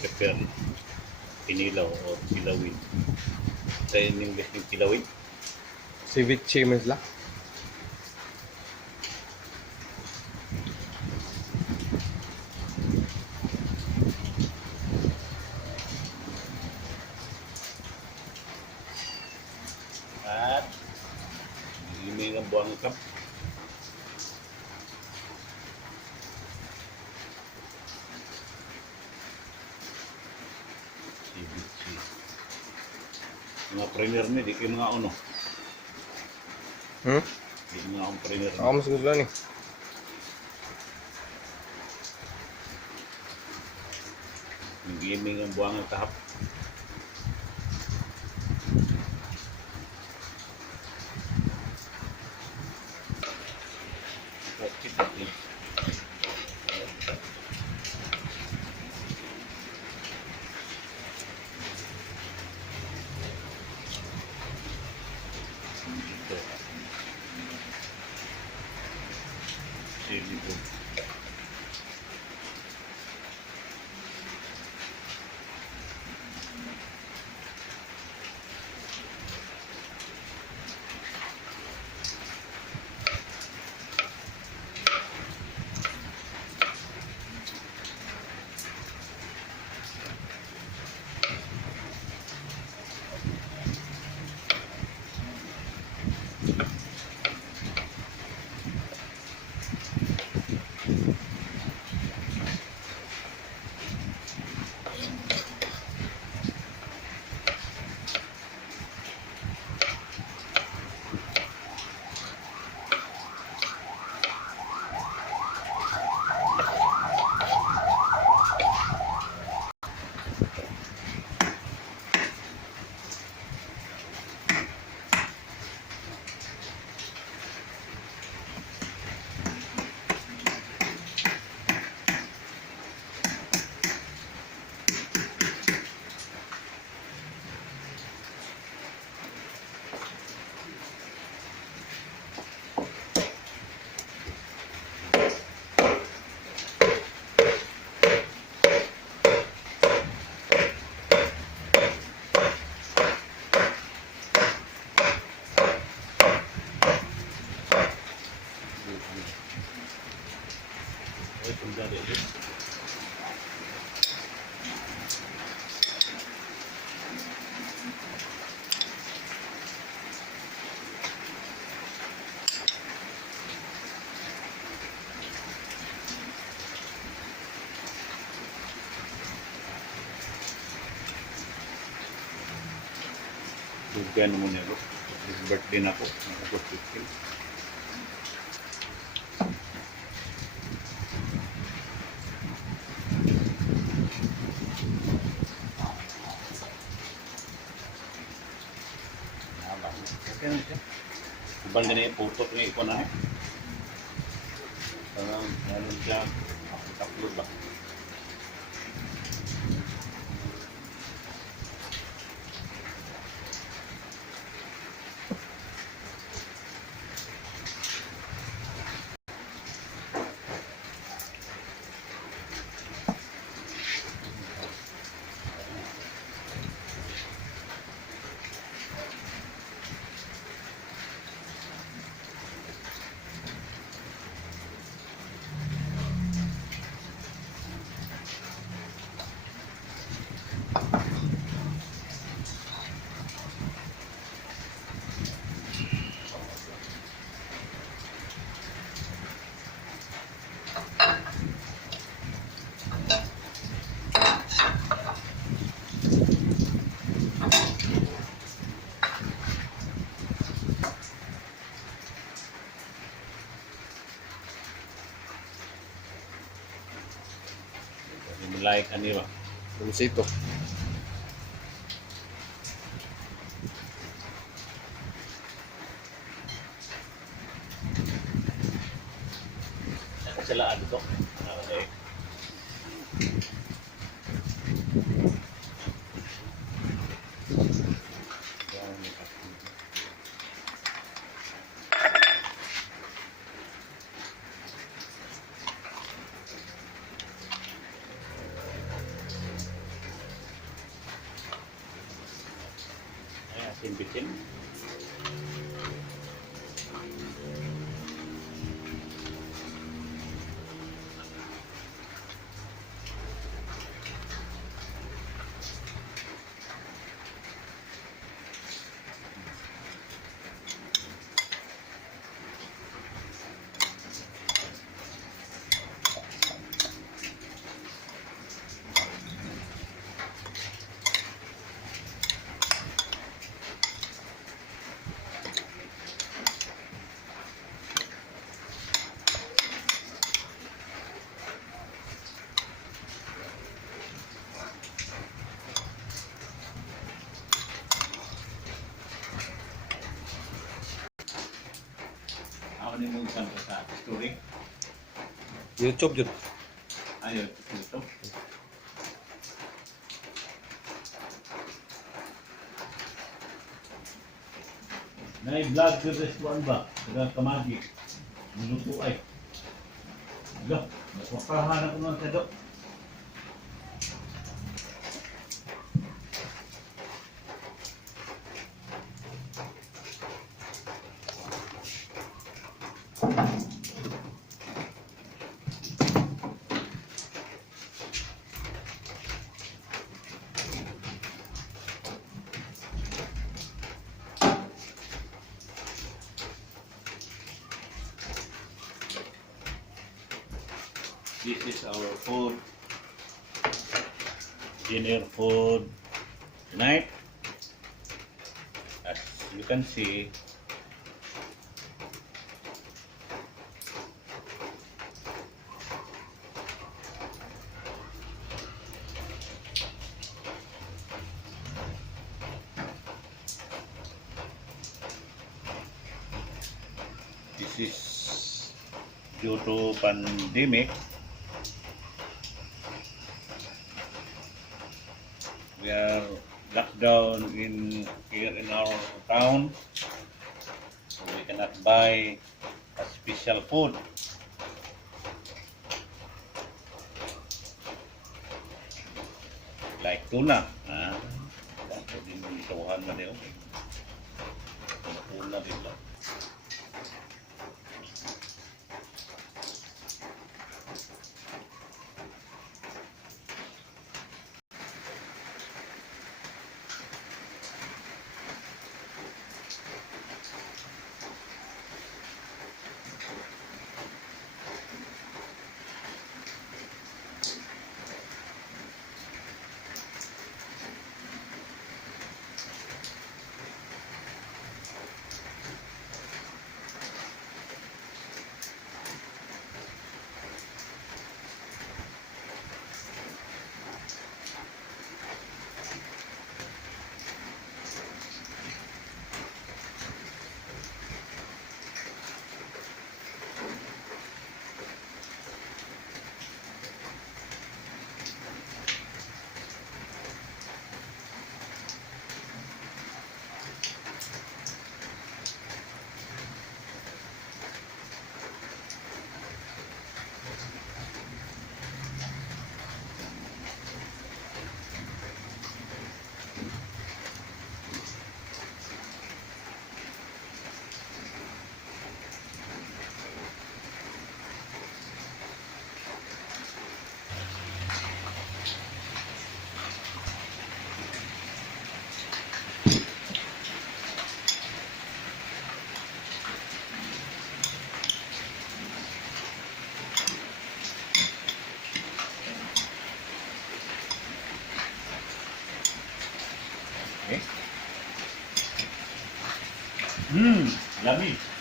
prepare kinilaw or kilawin. Sa English yung kilawin. Ceviche म्हटला. At liming ang buwang kap. Ceviche. Mga premier ni, di kayo mga ano. Di mga akong premier ni. Ako mas gusto ni. Liming ang buwang kahap. Silipon. Bigyan mo niya ako. Birthday na ako. Nakapag-15. Okay na siya. Ibang din yung putot niya ipon na niya. Parang ano siya. Taklo ba? Like kanila. Lumusito. Sila dito. Okay. Bitchin-bitchin. Ako ni mong isang sa story. YouTube yun. Ayun, ito. Na-vlog ko sa kuwan ba? Sa kamagi. Minuto ay. Hala, napaparahan ako ng sado. This is our food, dinner food tonight. As you can see, this is due to pandemic. We are locked down here in our town, so we cannot buy a special food. Like tuna. Pwede mo isawahan na nila. Tuna din lang. Okay. Yummy.